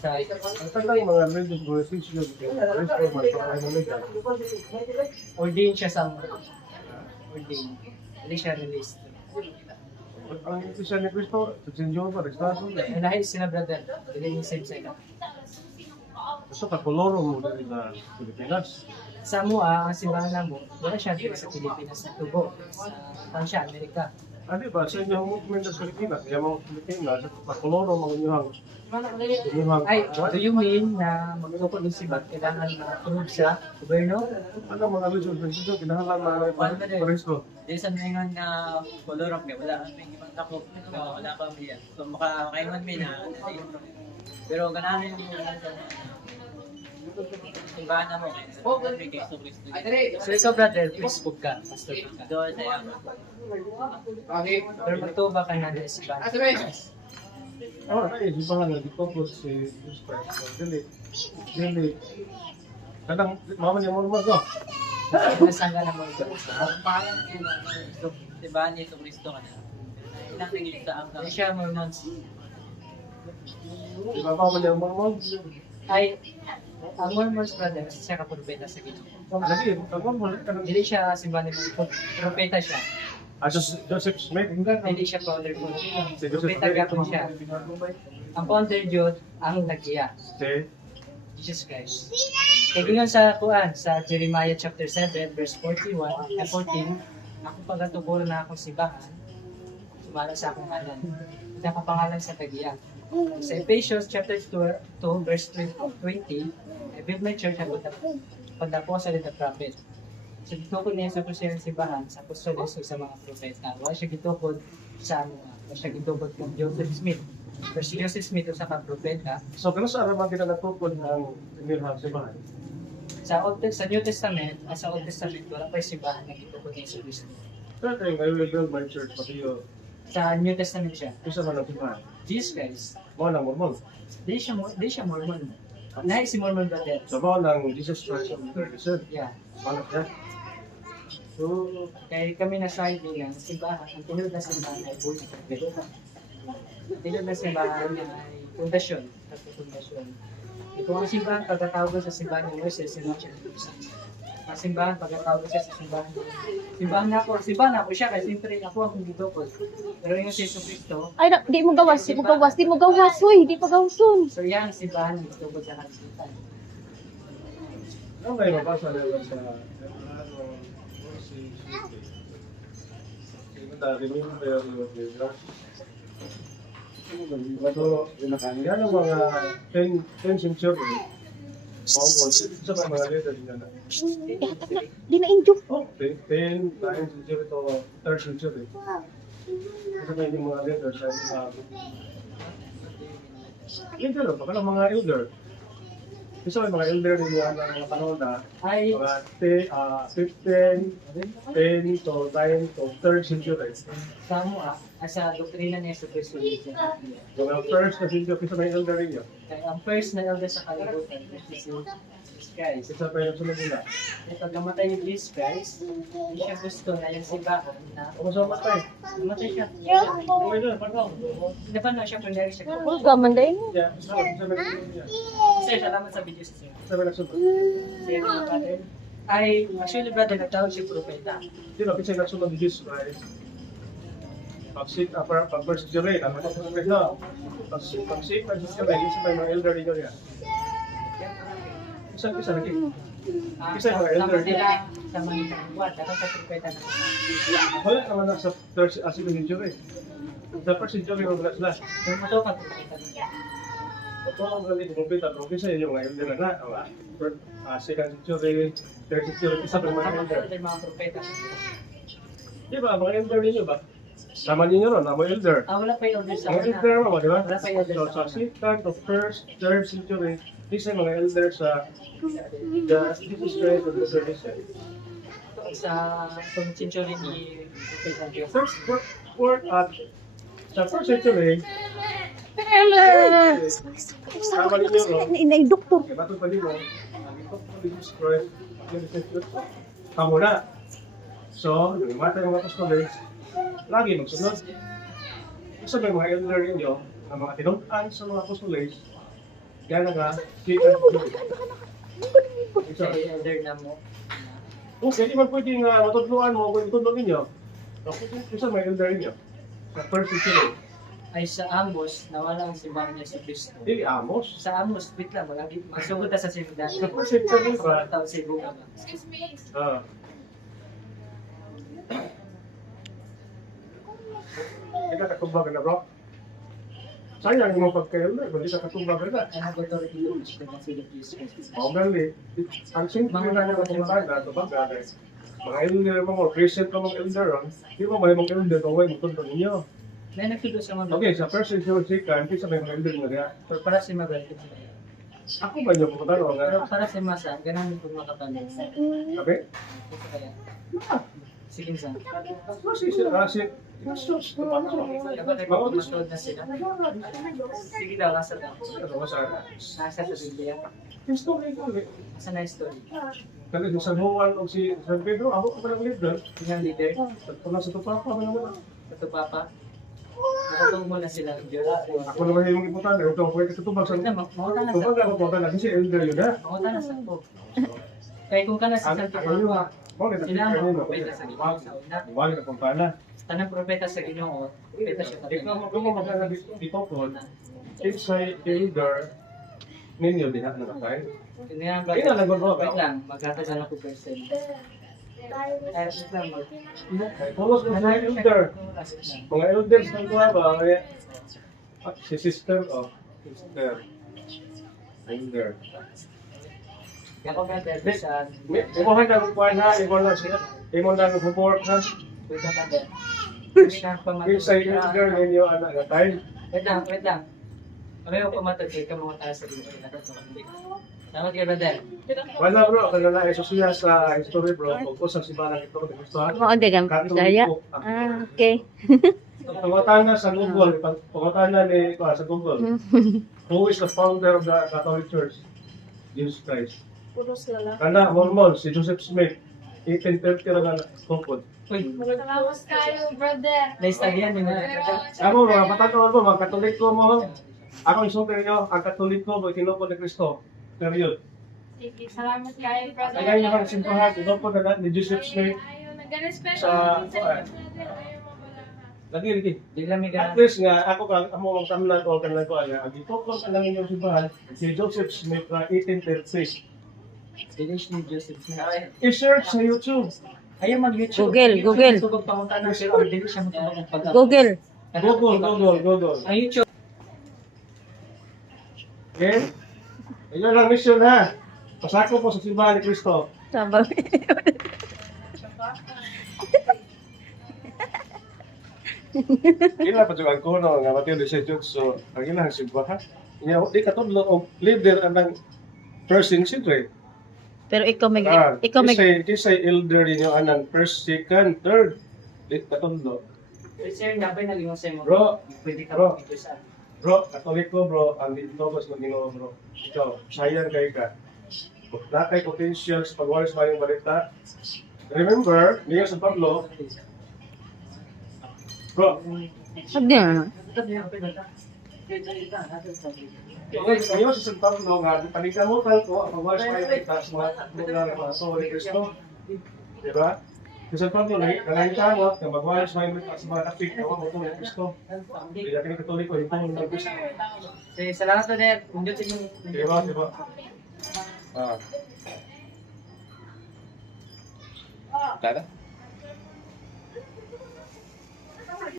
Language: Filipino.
Ang tagal yung mga religious jurisdiction, Ordained siya sa ordained. Hindi siya released. ang Iglesia ni Cristo, sa Sinjo pa, Restado. Dahil sila brother, hindi yung same side. Gusto ka koloro mo dali sa Pilipinas. Sa MUA, ang simbahan na mo, wala siya dito sa Pilipinas na tubo. Sa Tansya, Amerika. Ano ba, sa inyong movement sa Pilipinas, yung mga Pilipinas, pakoloro mga inyong Ay, do you mean na magtupod ng sibat, kailangan matulog sa gobyerno? ano mga religious jurisdiction, kinahanglan na Cristo. Di sa mga nga kolorok niya, wala kang may ibang takop, wala kang biya. So makaiman may na, pero ganahan yung simbahan na mo, may Kristo Kristo. So ikaw brother, Facebook ka, pastor ka. Doon sa yaman. Pero magtuba ka na sa sibat. Oh, ay, di ba nga, di ko po si Jesus Christ. Dili. Kadang, mama niya mo naman ko. Nasaan ka naman ito? Parang simbahan ni Kristo ka na. Ilang tingin sa ang Hindi siya Mormons. Di ba mama niya mo naman? Ay, ang Mormons brother, kasi siya kapropeta sa Ginoo. Lagi, tawag mo, kanang Hindi siya simbahan ni propeta siya. Joseph Smith. Hindi siya founder po. Propeta gapon siya. Ang founder Jud, ang nagkiya. Si Jesus Christ. Kaya yun sa Kuan, sa Jeremiah chapter 7, verse 41, 14, ako pagatuburo na akong sibahan, sumala sa akong ngalan. Nakapangalan sa tagiya. Sa Ephesians chapter 2, verse 20, I built my church and pag the apostle and the prophet. So gitukod niya sa kusya ng sibahan, sa apostolos o sa mga propeta. Wala siya gitukod sa ano, wala siya gitukod kang Joseph Smith. Pero si Joseph Smith o sa propeta, So, kano sa araw kita natupod ng Emirhan Sibahan? sa New Testament, sa Old Testament, wala pa yung simbahan na gitukod ni Jesus. Pero I will build my church, pati yun. Sa New Testament siya, Isa man ang Sibahan. Jesus Christ, Mga lang Mormon. di siya Mormon. Nahi si Mormon brother. So, mga lang Jesus Christ of the Yeah. Mga yan. So, kaya kami na-side nila, simbahan, ang tinod na simbahan ay buhay na propeta. Ang tinod na simbahan ay pundasyon, pundasyon. Ito ang simbahan, pagkatawag sa simbahan ng Moses, sinatya ng Moses. Ang simbahan, pagkatawag siya sa simbahan. Simbahan na ako siya, kasi siyempre ako ang dito po. Pero yung si Jesus Cristo, Ay, di mo gawas, uy, di pa gawason. so yan ang simbahan ng dito po sa kansitan. Ano kayo mabasa nila sa So, yan ang mga 10 century. Isa pa mga letter din na. Di na injuk. Oh, 10, 9 century to 3rd century. Isa pa yung mga letter sa yun dito, baka mga elder. Isa may mga elder din yan ng mga panahon na Ay, mga 15, 10 to 9 to 3rd century. sa mo sa doktrina ni Jesus Cristo. Mga first na century, isa may elder rin yun. Kaya ang first na elder sa kalibutan, which is Jesus Christ. Isa pa yung sunod nila. At pag namatay ni Jesus Christ, hindi siya gusto na yung simbahan na Kung saan matay? namatay siya. Okay na, pardon. Napano siya kung dahil siya. Bulga man dahil. Yeah, isa may nagsunod niya. Sir, salamat sa video sir. Isa may nagsunod. Sir, mga brother. Ay, actually brother, nagtawag siya propeta. Sino, kasi nagsunod ni Jesus Christ. Pag-verse Jerry, naman ako sa Christ na. Pag-save, pag-Jerry, isa may mga elder rin yun. Isa lagi. Isa yung mga elder. Sama sila sa mga buwan, dapat sa propeta na. Wala naman na sa 3rd century. Sa 1st century, wala sila. Pero ito ka propeta na. Ito ang galing kumpita, pero kasi yung mga elder na, 2nd century, 3rd century, isa pa yung mga elder. Dapat mga propeta. Di ba, mga elder ninyo ba? Sama ninyo ron, mga elder. Wala pa yung elder sa Mga elder mo, di ba? Wala pa yung elder So, sa 2nd to 1st, 3rd century, isa yung mga elder sa Jesus Christ of the service. sa century ni Propeta Diyos. Sa 1st century, sama ninyo ron, Inay doktor. kaya bato pa din mo, Jesus Christ, kamo na. So, yung matay mga apostoles, lagi magsunod. Isa may mga elder ninyo, na mga tinuntan sa mga apostoles, Kaya nga, Si elder na mo. okay, di ba pwedeng matudluan mo kung itudlo ninyo? Isa may elder ninyo. Sa first century. Ay sa Amos, nawala ang simbahan niya sa Kristo. Dili Amos. Sa Amos, wait lang, magsugod na sa simbahan. Sa first century ba? Sa taon si Bunga ba? Ah. Hindi ka katumbag na bro. Sayang mo pagka-elder, hindi ka katumbag na. Ano ba ito rin yung sila Jesus? Ang gali, ang simple na nga katumbag na, ito ba guys? Mga elder mo, Christian ka mga elder, hindi mo may mga elder kung may mutundon ninyo. May nagtudo sa mga Okay, sa first century second, hindi sa may mga elder nga diya. pero para si Mabel. Ako ba niyo pumunta Pero nga? para si Masa, ganun po makatanong. Sabi? Kaya, sige sa. Si Jesus, Dapat ay pumatod na sila. Sige daw, nasa daw. Nasa sa Biblia. History ko ulit. Nasa na story. Kasi si San Juan o si San Pedro, ako pa ng leader. Yung leader, Kung nasa tupa pa, ano naman. ito papa. Nakatong mo na sila ng Diyos. Ako naman yung importante, huwag kang pwede katubag sa Ito, makuha na sa tubag ako po na kasi elder yun ha. makuha na sa po. Kaya kung ka na sa Santo Ako yun Papa, ha. Bakit sila ang kanino? mga propeta sa Ginoo sa una. Wala na kung paano. Tanang propeta sa Ginoo, propeta siya Ikaw kapag. kung magkana dito po, it's a elder ninyo din ha nakatay. Yun nga ba? Ikaw nag-go Wait lang, magkakasan ako person. Wait lang, Pulos na sa elder. Mga elders ng kuha ba? Si sister o sister. Elder. Ako nga dahil sa Imo na kung paano ha, imo na siya. Imo na kung support ha. wait lang kada. Wait lang Yung sa elder ninyo anak nakatay. Wait lang, wait lang. Kami ako pumatag kay ka mga taas sa Ginoo. Salamat kay brother. Wala bro, kaya na isosiya sa history bro. Kung kusang si Banang ito, gusto ha. Mo de gam Bisaya. Okay. Pangatana sa Google, pangatana ni sa Google. Who is the founder of the Catholic Church? Jesus Christ. Kana, Mormon, si Joseph Smith. 1830 na tungkol. Uy, Salamat kayo, brother. na-study yan yung mga Ako, mga patakaw mo, mga Katoliko mo. Ako isulti ninyo, ang Katoliko mo, itinupod ni Kristo. Period. Sige, salamat kayo, brother. Kaya nyo ang simpuhan, itinupod na ni Joseph Smith. Ayaw, nag-respeto Sa- naman sa inyo, brother. Ayaw mawala. Lagi. Di lang may At ganun. least nga, ako ka, amo ang tamnan o kanlan ko, ang itupod ka lang inyong simpuhan, si Joseph Smith na 1836. Finish ni Joseph Smith. I-search sa YouTube. Ayaw mag-YouTube. Google. Tugog pangunta na pero hindi siya matulog pag Google. Google. Ang YouTube. Okay? Inyo lang mission ha. Pasako po sa simbahan ni Kristo. Sabang. Ila pa ang kuno nga Mateo 18. So, ang ilang simbahan. Inya di katudlo og leader ang first century. Pero ikaw may Kisay elder ninyo anang first, second, third. Di katudlo. Sir, napay naging sa mo. Bro, Pwede ka bro. mag sa Bro, Katoliko bro, ang dito bas ng Ginoo bro. Ikaw, sayang kay ka. Na kay potential sa pagwalis pa yung balita. Remember, niyo sa Pablo, bro, Sabi na. okay, kayo sa San Pablo nga, panikamutan ko, ang pagwalis pa yung balita sa mga sorry Kristo. Diba? Sa San Pablo, nangangitamot, na magwalis pa yung balita sa mga kapit, na mga ni Kristo. Hindi natin Katoliko, ito yung Kristo. Sige, salamat po din. Hindi yung Diba? Ah. Tara.